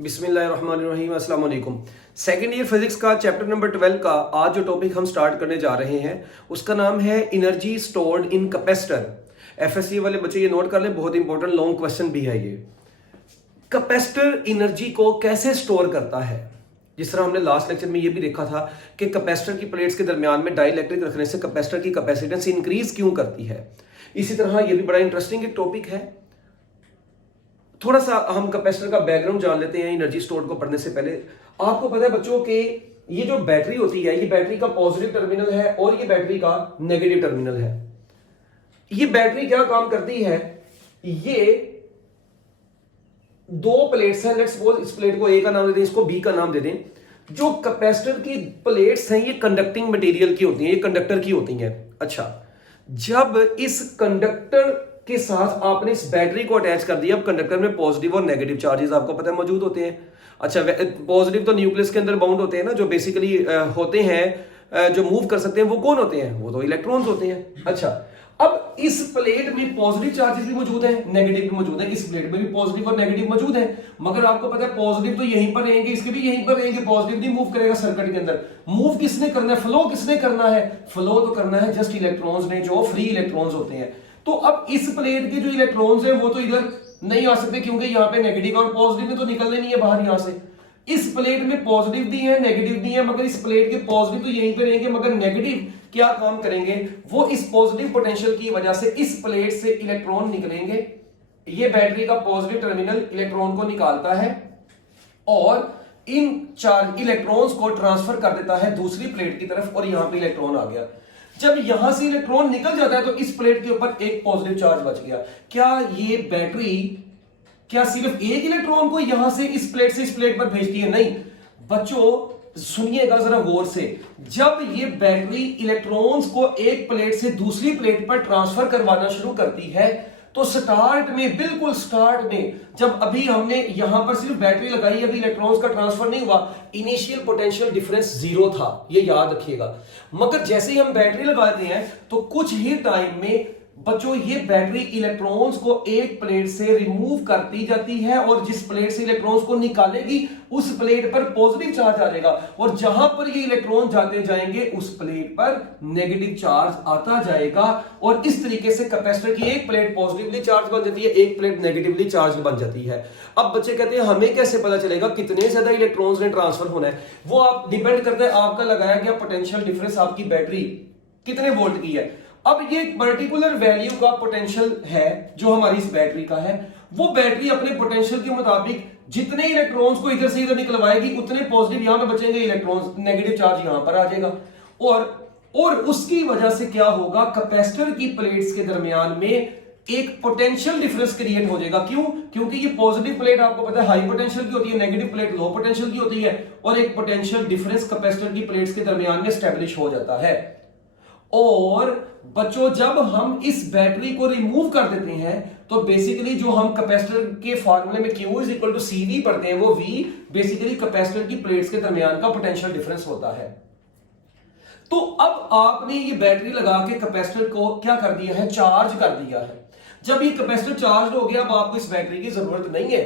बिस्मिल्लाहिर्रहमानिर्रहीम, अस्सलाम वालेकुम। सेकेंड ईयर फिजिक्स का चैप्टर नंबर 12 का आज जो टॉपिक हम स्टार्ट करने जा रहे हैं उसका नाम है energy stored in capacitor. FSc वाले बच्चे ये नोट कर लें, बहुत इंपॉर्टेंट लॉन्ग क्वेश्चन भी है ये। कैपेसिटर एनर्जी को कैसे स्टोर करता है? जिस तरह हमने लास्ट लेक्चर में ये भी देखा था कि कैपेसिटर की प्लेट्स के दरमियान में डाइलेक्ट्रिक रखने से कैपेसिटर की कैपेसिटेंस इंक्रीज क्यों करती है। इसी तरह ये भी बड़ा इंटरेस्टिंग एक टॉपिक है। थोड़ा सा हम कैपेसिटर का बैकग्राउंड जान लेते हैं एनर्जी स्टोर को पढ़ने से पहले। आपको पता है बच्चों के ये जो बैटरी होती है, ये बैटरी का पॉजिटिव टर्मिनल है और ये बैटरी का नेगेटिव टर्मिनल है। ये बैटरी क्या काम करती है, ये दो प्लेट्स हैं। लेट्स सपोज इस प्लेट को ए का नाम दे दें, इसको बी का नाम दे दें। जो कैपेसिटर की प्लेट्स हैं ये कंडक्टिंग मटेरियल की होती हैं, ये कंडक्टर की होती हैं। अच्छा, जब इस कंडक्टर के साथ आपने इस बैटरी को अटैच कर दिया, अब कंडक्टर में पॉजिटिव और नेगेटिव चार्जेस आपको पता है मौजूद होते हैं। अच्छा, पॉजिटिव तो न्यूक्लियस के अंदर बाउंड होते हैं ना, जो बेसिकली होते हैं, जो मूव कर सकते हैं, वो कौन होते हैं? वो तो इलेक्ट्रॉन्स होते हैं। अच्छा, अब इस प्लेट में पॉजिटिव चार्जेस भी मौजूद है, नेगेटिव भी मौजूद है। इस प्लेट में भी पॉजिटिव और नेगेटिव मौजूद है, मगर आपको पता है पॉजिटिव तो यहीं पर रहेंगे, इसके भी यहीं पर रहेंगे। पॉजिटिव नहीं मूव करेगा सर्किट के अंदर। मूव किसने करना है? फ्लो किसने करना है? फ्लो तो करना है जस्ट इलेक्ट्रॉन्स ने, जो फ्री इलेक्ट्रॉन्स होते हैं। तो अब इस प्लेट के जो इलेक्ट्रॉन्स हैं वो तो इधर नहीं आ सकते, क्योंकि यहाँ पे नेगेटिव और पॉजिटिव में तो निकलने नहीं है बाहर यहां से। इस प्लेट में पॉजिटिव भी है, नेगेटिव भी है, मगर इस प्लेट के पॉजिटिव तो यहीं पे रहेंगे, मगर नेगेटिव क्या काम करेंगे? वो इस पॉजिटिव पोटेंशियल की वजह से इस प्लेट से इलेक्ट्रॉन निकलेंगे। ये बैटरी का पॉजिटिव टर्मिनल इलेक्ट्रॉन को निकालता है और इन चार्ज इलेक्ट्रॉन्स को ट्रांसफर कर देता है दूसरी प्लेट की तरफ, और यहां पे इलेक्ट्रॉन आ गया। जब यहां से इलेक्ट्रॉन निकल जाता है तो इस प्लेट के ऊपर एक पॉजिटिव चार्ज बच गया। क्या ये बैटरी क्या सिर्फ एक इलेक्ट्रॉन को यहां से इस प्लेट पर भेजती है? नहीं बच्चों, सुनिएगा जरा गौर से। जब ये बैटरी इलेक्ट्रॉन्स को एक प्लेट से दूसरी प्लेट पर ट्रांसफर करवाना शुरू करती है, तो स्टार्ट में, बिल्कुल स्टार्ट में, जब अभी हमने यहां पर सिर्फ बैटरी लगाई, अभी इलेक्ट्रॉन्स का ट्रांसफर नहीं हुआ, इनिशियल पोटेंशियल डिफरेंस 0 था, ये याद रखिएगा। मगर जैसे ही हम बैटरी लगाते हैं तो कुछ ही टाइम में बच्चों ये बैटरी इलेक्ट्रॉन्स को एक प्लेट से रिमूव करती जाती है, और जिस प्लेट से इलेक्ट्रॉन्स को निकालेगी उस प्लेट पर पॉजिटिव चार्ज आ जाएगा, और जहां पर ये इलेक्ट्रॉन जाते जाएंगे उस प्लेट पर नेगेटिव चार्ज आता जाएगा। और इस तरीके से कैपेसिटर की एक प्लेट पॉजिटिवली चार्ज बन जाती है, एक प्लेट नेगेटिवली चार्ज बन जाती है। अब बच्चे कहते हैं हमें कैसे पता चलेगा कितने ज्यादा इलेक्ट्रॉन्स ने ट्रांसफर होना है? वो आप डिपेंड करता है आपका लगाया गया पोटेंशियल डिफरेंस, आपकी बैटरी कितने वोल्ट की है। अब ये पर्टिकुलर वैल्यू का पोटेंशियल है जो हमारी इस बैटरी का है, वो बैटरी अपने पोटेंशियल के मुताबिक जितने इलेक्ट्रॉन्स को इधर से इधर निकलवाएगी उतने पॉजिटिव यहां पे बचेंगे, इलेक्ट्रॉन्स नेगेटिव चार्ज यहां पर आ जाएगा। और उसकी वजह से क्या होगा, कैपेसिटर की प्लेट्स के दरमियान में एक पोटेंशियल डिफरेंस क्रिएट हो जाएगा। क्यों? क्योंकि ये पॉजिटिव प्लेट आपको पता है हाई पोटेंशियल की होती है, नेगेटिव प्लेट लो पोटेंशियल की होती है, और एक पोटेंशियल डिफरेंस कैपेसिटर की प्लेट्स के दरमियान में स्टैब्लिश हो जाता है। और बच्चों जब हम इस बैटरी को रिमूव कर देते हैं तो बेसिकली जो हम कैपेसिटर के फार्मूले में Q is equal to CV पढ़ते हैं, वो V बेसिकली कैपेसिटर की प्लेट्स के दरमियान का पोटेंशियल डिफरेंस होता है। तो अब आपने ये बैटरी लगा के कैपेसिटर को क्या कर दिया है? चार्ज कर दिया है। जब ये कैपेसिटर चार्ज हो गया, अब आपको इस बैटरी की जरूरत नहीं है।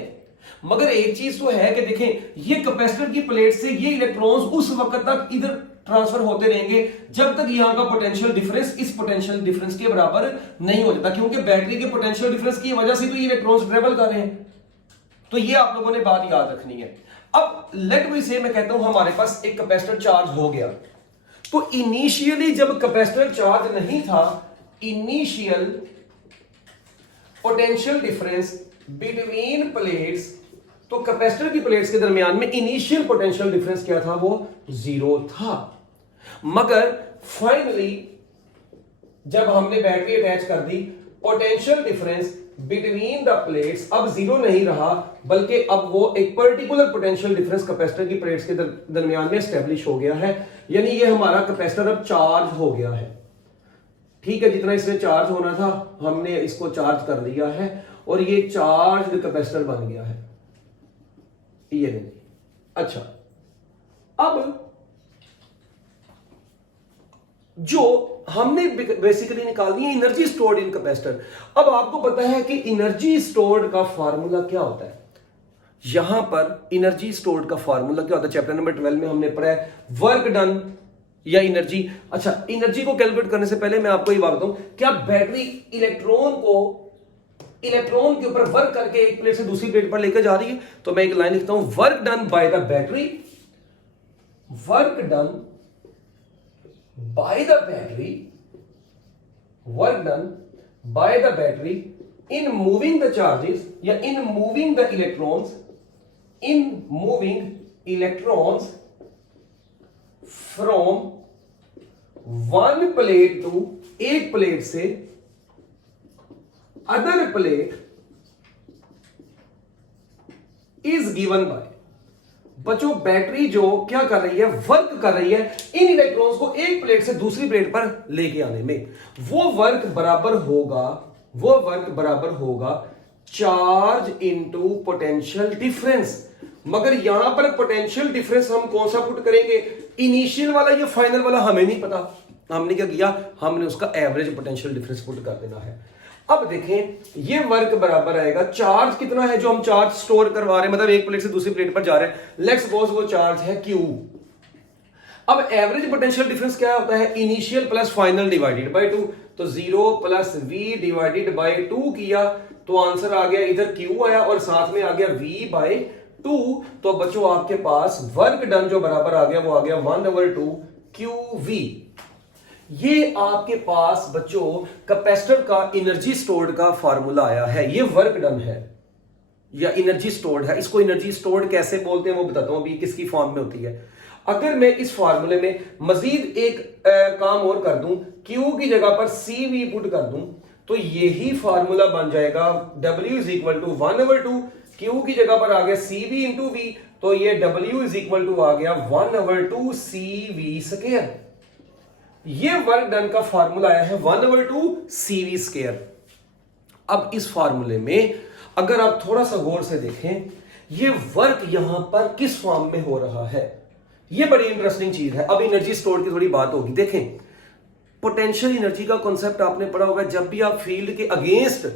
मगर एक चीज तो है कि देखें, ये कैपेसिटर की प्लेट से ये इलेक्ट्रॉन्स उस वक्त तक इधर ट्रांसफर होते रहेंगे जब तक यहां का पोटेंशियल डिफरेंस इस पोटेंशियल डिफरेंस के बराबर नहीं हो जाता, क्योंकि बैटरी के पोटेंशियल डिफरेंस की वजह से तो ये इलेक्ट्रॉन्स ट्रेवल कर रहे हैं। तो ये आप लोगों ने बात याद रखनी है। अब लेट मी से, मैं कहता हूं हमारे पास एक कैपेसिटर चार्ज हो गया, तो इनिशियली जब कैपेसिटर चार्ज नहीं था, initial potential difference between plates, तो कैपेसिटर की प्लेट्स के दरमियान में इनिशियल पोटेंशियल डिफरेंस क्या था? वो 0 था। मगर फाइनली जब हमने बैटरी अटैच कर दी, potential difference between the plates अब 0 नहीं रहा, बल्कि अब वो एक पर्टिकुलर पोटेंशियल डिफरेंस कैपेसिटर की प्लेट्स के दरमियान में एस्टेब्लिश हो गया है। यानी ये हमारा कैपेसिटर अब चार्ज हो गया है। ठीक है, जितना इसमें चार्ज होना था हमने इसको चार्ज कर दिया है, और ये चार्ज कैपेसिटर बन गया है। ये नहीं। अच्छा, अब जो हमने बेसिकली निकालनी है एनर्जी स्टोर्ड इन कैपेसिटर। अब आपको पता है कि एनर्जी स्टोर्ड का फार्मूला क्या होता है? यहां पर एनर्जी स्टोर्ड का फार्मूला क्या होता है, चैप्टर नंबर 12 में हमने पढ़ा है, वर्क डन या एनर्जी। अच्छा, एनर्जी को कैलकुलेट करने से पहले मैं आपको ये बात बताऊं, क्या बैटरी इलेक्ट्रॉन के ऊपर वर्क करके एक प्लेट से दूसरी प्लेट पर लेकर जा रही है? तो मैं एक लाइन लिखता हूं, work done by the battery, work done by the battery, work done by the battery in moving the charges या in moving the electrons, in moving electrons from one plate to, एक plate से other plate is given by. बच्चों, battery जो क्या कर रही है, work कर रही है इन इलेक्ट्रॉन्स को एक प्लेट से दूसरी प्लेट पर लेके आने में, वो वर्क बराबर होगा चार्ज इनटू पोटेंशियल डिफरेंस। मगर यहां पर पोटेंशियल डिफरेंस हम कौन सा पुट करेंगे, इनिशियल वाला या फाइनल वाला, हमें नहीं पता। हमने क्या किया, हमने उसका एवरेज पोटेंशियल डिफरेंस पुट कर देना है। अब देखें, ये वर्क बराबर आएगा, चार्ज कितना है जो हम चार्ज स्टोर करवा रहे हैं, मतलब एक प्लेट से दूसरी प्लेट पर जा रहे हैं, लेट्स सपोज वो चार्ज है Q। अब एवरेज पोटेंशियल डिफरेंस क्या होता है, initial plus final divided by 2। तो 0 प्लस V डिवाइडेड बाय 2 किया तो आंसर आ गया, इधर Q आया और साथ में आ गया V बाय 2। तो बच्चों आपके पास वर्क डन जो बराबर आ गया वो आ गया 1/2 QV। ये आपके पास बच्चों कैपेसिटर का एनर्जी स्टोर्ड का फार्मूला आया है। ये वर्क डन है या एनर्जी स्टोर्ड है। इसको एनर्जी स्टोर्ड कैसे बोलते हैं वो बताता हूं अभी, किसकी फॉर्म में होती है। अगर मैं इस फार्मूले में मजीद एक काम और कर दूं, Q की जगह पर CV पुट कर दूं, तो यही फार्मूला बन जाएगा W is equal to 1/2, Q की जगह पर आ गया CV इंटू V, तो ये W इज इक्वल टू आ गया 1/2 CV स्क्वायर। ये वर्क डन का फार्मूला आया है 1/2 CV स्क्वायर। अब इस फार्मूले में अगर आप थोड़ा सा गौर से देखें, ये वर्क यहां पर किस फॉर्म में हो रहा है, ये बड़ी इंटरेस्टिंग चीज है। अब एनर्जी स्टोर की थोड़ी बात होगी। देखें, पोटेंशियल एनर्जी का कॉन्सेप्ट आपने पढ़ा होगा, जब भी आप फील्ड के अगेंस्ट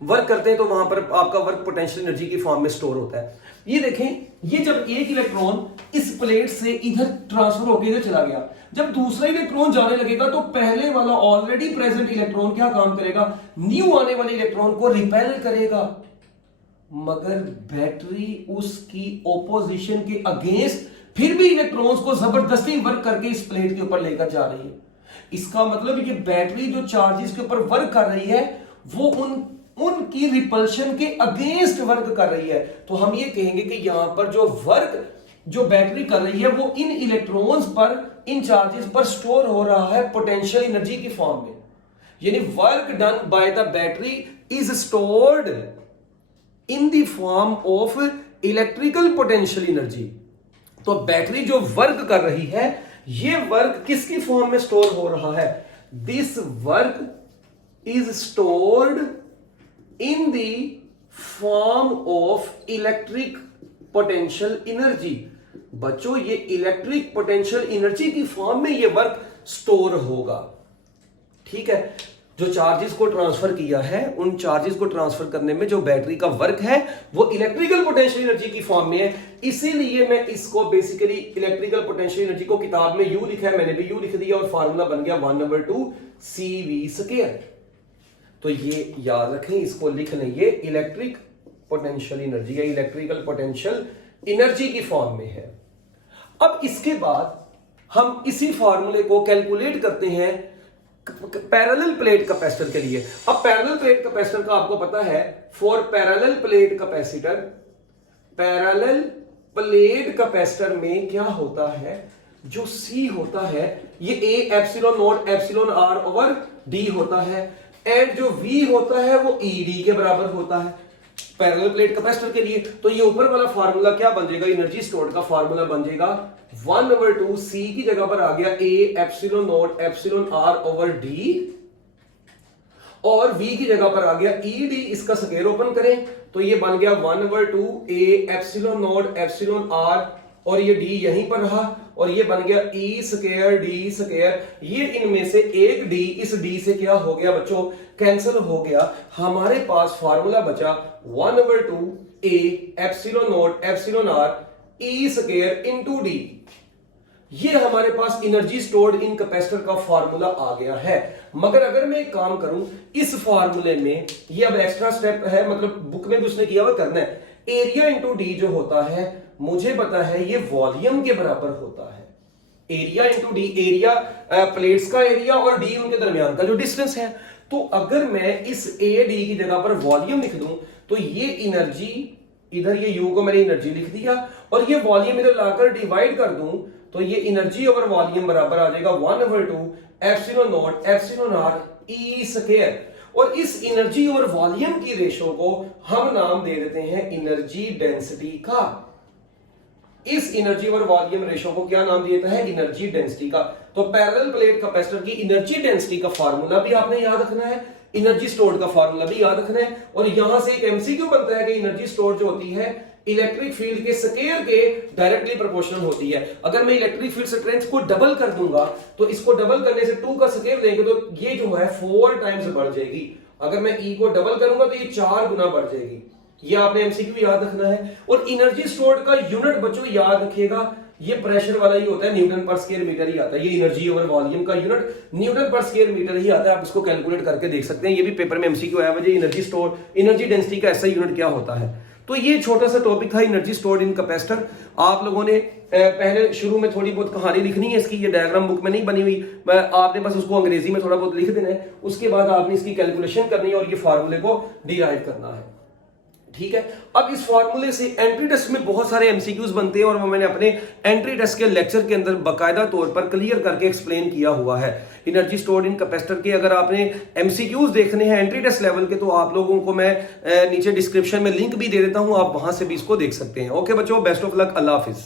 वर्क करते हैं तो वहां पर आपका वर्क पोटेंशियल एनर्जी की फॉर्म में स्टोर होता है। ये देखें, ये जब एक इलेक्ट्रॉन इस प्लेट से इधर ट्रांसफर होकर इधर चला गया, जब दूसरा इलेक्ट्रॉन जाने लगेगा तो पहले वाला ऑलरेडी प्रेजेंट इलेक्ट्रॉन क्या काम करेगा, न्यू आने वाले इलेक्ट्रॉन को रिपेल करेगा। मगर बैटरी उसकी ओपोजिशन के अगेंस्ट फिर भी इलेक्ट्रॉन्स को जबरदस्ती वर्क करके इस प्लेट के ऊपर लेकर जा रही है। इसका मतलब कि बैटरी जो चार्जेस के ऊपर वर्क कर रही है वो उनकी रिपल्शन के अगेंस्ट वर्क कर रही है। तो हम ये कहेंगे कि यहां पर जो वर्क जो बैटरी कर रही है वो इन इलेक्ट्रॉन्स पर, इन चार्जेस पर स्टोर हो रहा है पोटेंशियल एनर्जी की फॉर्म में। यानी work done by the battery is stored in the form of electrical potential energy. तो बैटरी जो वर्क कर रही है, ये वर्क किसकी फॉर्म में स्टोर हो रहा है, this work is stored in the form of electric potential energy. बच्चों, ये इलेक्ट्रिक पोटेंशियल एनर्जी की फॉर्म में ये वर्क स्टोर होगा। ठीक है, जो चार्जेस को ट्रांसफर किया है, उन चार्जेस को ट्रांसफर करने में जो बैटरी का वर्क है वो इलेक्ट्रिकल पोटेंशियल एनर्जी की फॉर्म में है। इसीलिए मैं इसको बेसिकली इलेक्ट्रिकल पोटेंशियल एनर्जी को किताब में U लिखा है, मैंने भी U लिख दिया और फार्मूला बन गया 1/2 CV स्क्वायर। तो ये याद रखें, इसको लिख लें, ये इलेक्ट्रिक पोटेंशियल एनर्जी या इलेक्ट्रिकल पोटेंशियल एनर्जी की फॉर्म में है। अब इसके बाद हम इसी फार्मूले को कैलकुलेट करते हैं पैरेलल प्लेट कैपेसिटर के लिए। अब पैरेलल प्लेट कैपेसिटर का आपको पता है, for parallel plate capacitor, parallel plate capacitor में क्या होता है, जो C होता है ये A epsilon not epsilon R over D होता है, एंड जो V होता है वो ED के बराबर होता है पैरेलल प्लेट कैपेसिटर के लिए। तो ये ऊपर वाला फार्मूला क्या बन जाएगा, एनर्जी स्टोर्ड का फार्मूला बन जाएगा 1/2 C की जगह पर आ गया A epsilon not epsilon R over D, और V की जगह पर आ गया ED। इसका स्क्वायर ओपन करें तो ये बन गया 1/2 A epsilon not epsilon R और ये डी यहीं पर रहा और ये बन गया ई स्क्वायर डी स्क्वायर। ये इनमें से एक डी इस डी से क्या हो गया बच्चों, कैंसिल हो गया। हमारे पास फार्मूला बचा 1/2 a epsilon not epsilon R E square into D. ये हमारे पास एनर्जी स्टोर्ड इन कैपेसिटर का फार्मूला आ गया है। मगर अगर मैं एक काम करूं इस फार्मूले में, ये अब एक्स्ट्रा स्टेप है, मतलब बुक में भी उसने किया हुआ करना है। एरिया इंटू डी जो होता है मुझे पता है ये वॉल्यूम के बराबर होता है। Area into D, area plates का एरिया और डी उनके दरमियान का जो डिस्टेंस है। तो अगर मैं इस ए डी की जगह पर वॉल्यूम लिख दूं तो ये एनर्जी, इधर ये यू को मैंने एनर्जी लिख दिया और ये वॉल्यूम इधर लाकर डिवाइड कर दूं तो ये एनर्जी ओवर वॉल्यूम बराबर आ जाएगा 1/2 epsilon not epsilon R E square. और इस एनर्जी और वॉल्यूम की रेशो को हम नाम दे देते हैं एनर्जी डेंसिटी का। इस एनर्जी और वॉल्यूम रेशो को क्या नाम दिया है, एनर्जी डेंसिटी का। तो पैरेलल प्लेट कैपेसिटर की एनर्जी डेंसिटी का फार्मूला भी आपने याद रखना है, एनर्जी स्टोर्ड का फार्मूला भी याद रखना है। और यहां से एक एमसीक्यू बनता है कि एनर्जी स्टोर जो होती है इलेक्ट्रिक फील्ड के स्केयर के डायरेक्टली प्रोपोर्शनल होती है। अगर मैं इलेक्ट्रिक फील्ड स्ट्रेंथ को डबल कर दूंगा तो इसको डबल करने से 2 का स्केयर लेंगे तो ये जो है 4 टाइम्स बढ़ जाएगी। अगर मैं ई को डबल करूंगा तो ये 4 गुना बढ़ जाएगी। ये आपने एमसीक्यू याद रखना है। और एनर्जी स्टोर्ड का यूनिट बच्चों याद रखिएगा, ये प्रेशर वाला ही होता है, न्यूटन पर स्क्वायर मीटर ही आता है। ये एनर्जी ओवर वॉल्यूम का यूनिट न्यूटन पर स्क्वायर मीटर ही आता है। आप इसको कैलकुलेट करके देख सकते हैं, ये भी पेपर में एमसीक्यू आया मुझे, एनर्जी स्टोर एनर्जी डेंसिटी का ऐसा यूनिट क्या होता है। तो ये छोटा सा टॉपिक था एनर्जी स्टोर्ड इन कैपेसिटर। आप लोगों ने पहले शुरू में थोड़ी बहुत कहानी लिखनी है इसकी, ये डायग्राम बुक में नहीं बनी हुई, आपने बस उसको अंग्रेजी में थोड़ा बहुत लिख देना है। उसके बाद आपने इसकी कैलकुलेशन करनी है और ये फार्मूले को डिराइव करना है, ठीक है। अब इस फार्मूले से एंट्री टेस्ट में बहुत सारे एमसीक्यूज बनते हैं और वो मैंने अपने एंट्री टेस्ट के लेक्चर के अंदर बाकायदा तौर पर क्लियर करके एक्सप्लेन किया हुआ है। एनर्जी स्टोर्ड इन कैपेसिटर के अगर आपने एमसीक्यूज देखने हैं एंट्री टेस्ट लेवल के तो आप लोगों को मैं नीचे डिस्क्रिप्शन में लिंक भी दे देता हूं, आप वहां से भी इसको देख सकते हैं। ओके बच्चों, best of luck, Allah Hafiz.